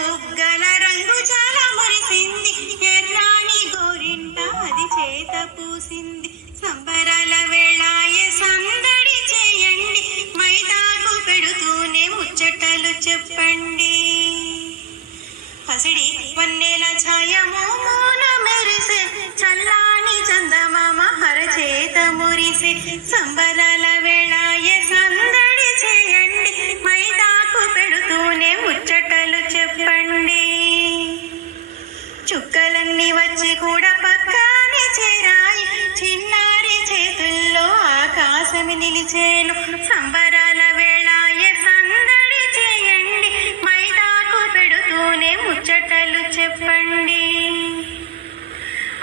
బుగ్గల రంగు చాలా మురిసింది, ఎర్రాని గోరింట అది చేత పూసింది. సంబరాల వేళాయే సందడి చేయండి, మైదాకు పెడుతూనే ముచ్చటలు చెప్పండి. పసిడి వన్నెల ఛాయము మౌన మెరిసే, చల్లాని చందమామ హరచేత మురిసే. సంబరాల వేళాయే సందడి చేయండి, మైదాకు పెడుతూనే ముచ్చటలు చెప్పండి. చుక్కలన్నీ వచ్చి కూడా పక్కనే చేరాయి, చిన్నారి చేతుల్లో ఆకాశమి నిలిచేను. సంబరాల వేళాయే సందడి చేయండి, మైదాకు పెడుతూనే ముచ్చటలు చెప్పండి.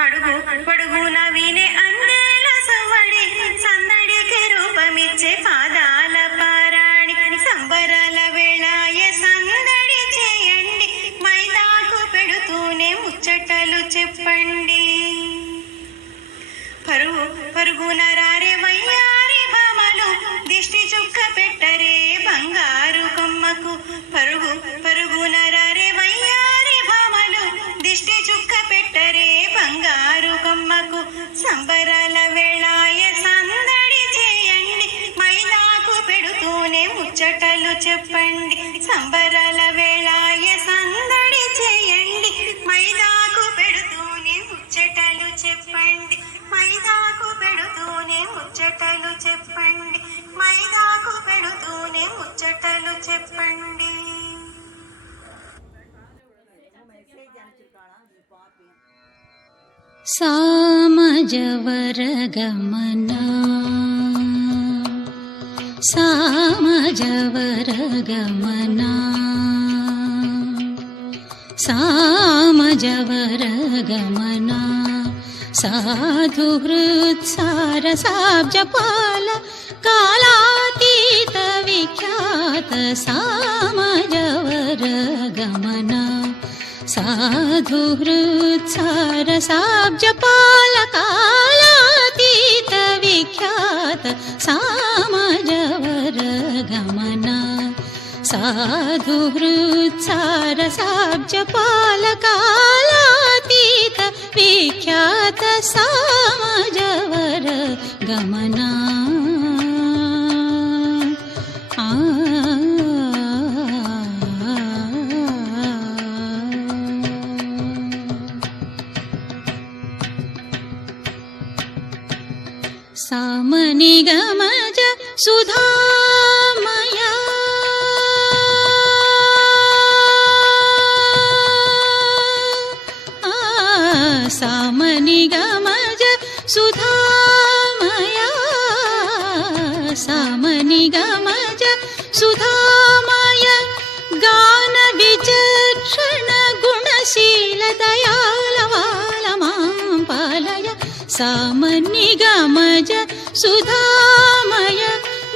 అడుగు పడుగున వినే అందేల సవ్వడి, సందడికి రూపమిచ్చే పాదాల పారాణి. సంబరాల వేళాయే సందడి చేయండి, మైదాకు పెడుతూనే ముచ్చటలు చెప్పండి. పరుగు పరుగున రారే వయ్యారి భామలు, దిష్టి చుక్క పెట్టరే బంగారు కొమ్మకు. పరుగు పరుగున రారే వయ్యారి భామలు, దిష్టి చుక్క పెట్టరే బంగారు కొమ్మకు. సంబరాల వేళాయే సందడి చేయండి, మైదాకు పెడుతూనే ముచ్చటలు చెప్పండి. సంబరాల వేళాయే సందడి చేయండి, మైదాకు పెడుతూనే ముచ్చటలు చెప్పండి. మైదాకు పెడుతూనే ముచ్చటలు చెప్పండి. మైదాకు పెడుతూనే ముచ్చటలు చెప్పండి. సామజవర గమనా సామజవర గమనా సామజవర గమనా సాధుహృత్సారసాబ్జపాల కాలాతీత విఖ్యాత సామజవర గమనా సాధుహృత్సారసాబ్జపాల కాలాతీత విఖ్యాత సామజవర గమనా సాధుహృత్సారసాబ్జపాల కాలాతీత విఖ్యాత సామజవర గమనా. సామనిగమజ సుధామయ సామనిగమజ సుధామయ సామనిగమజ సుధామయ గాన విచక్షణ గుణశీల దయాళవాల మాం పాలయ. సామనిగమజ సుధామయ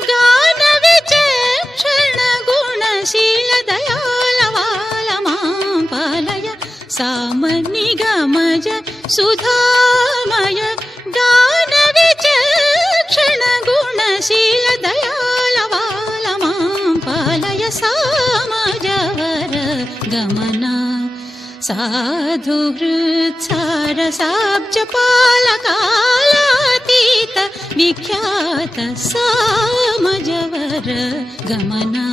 గాన విచక్షణ గుణశీల దయాళవాల మాం పాలయ. సామనిగమజ సుధామయ గాన విచక్షణ గుణశీల దయాళవాల మాం పాలయ. సామజవర గమనా సాధుహృత్సారసాబ్జపాల కాలాతీత విఖ్యాత సామజవర గమనా.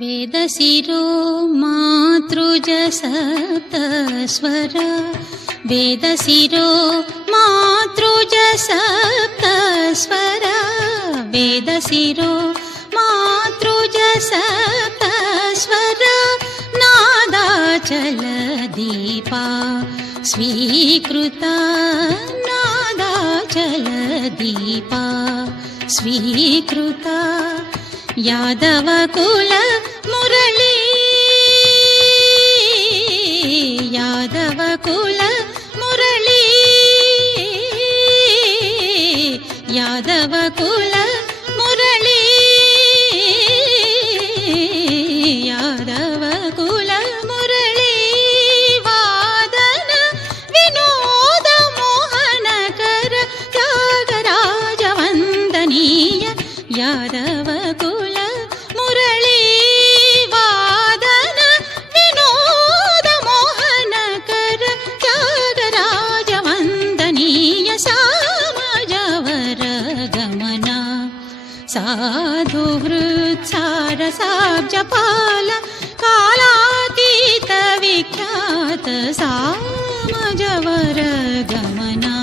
వేదశిరో మాతృజ సప్తస్వర వేదశిరో మాతృజ సప్తస్వర వేదశిరో మాతృజ సప్తస్వర నాదాచల దీపా స్వీకృత నాదాచల దీపా స్వీకృత. యాదవ కుల మురళీ యాదవ కుల మురళీ యాదవ కుల మురళీ యాదవ కుల మురళీ వా పాల కాలాతీత విఖ్యాత సామజవర గమనా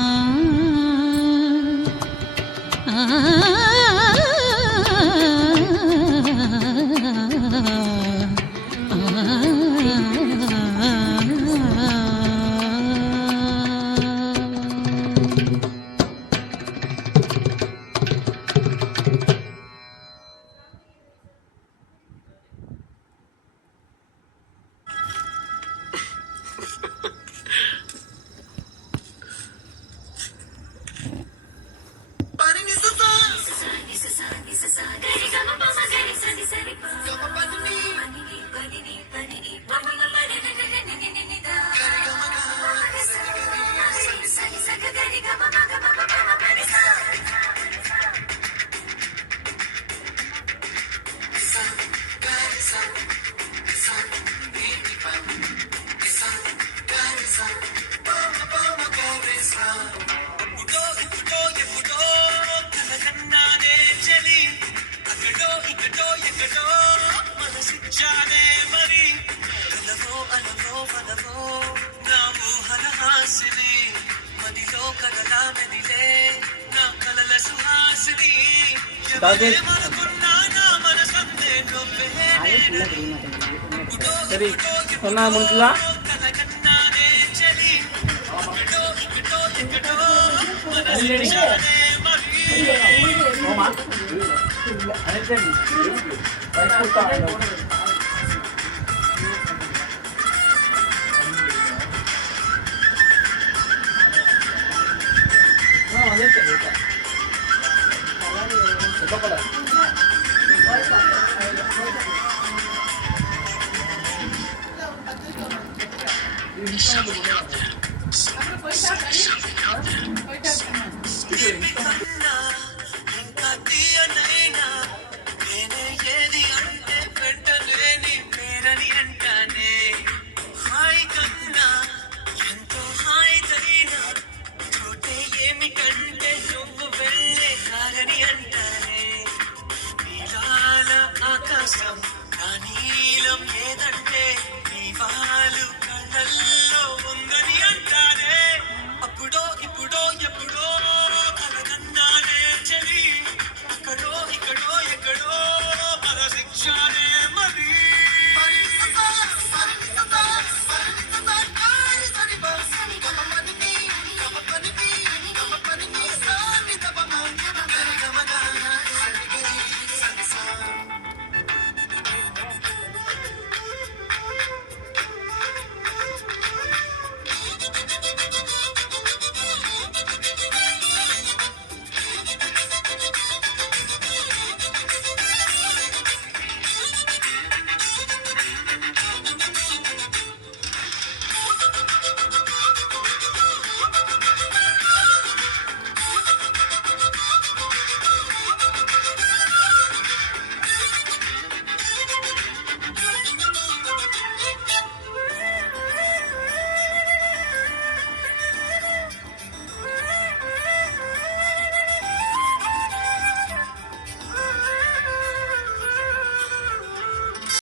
சரி சொன்னா முடிச்சுலாம்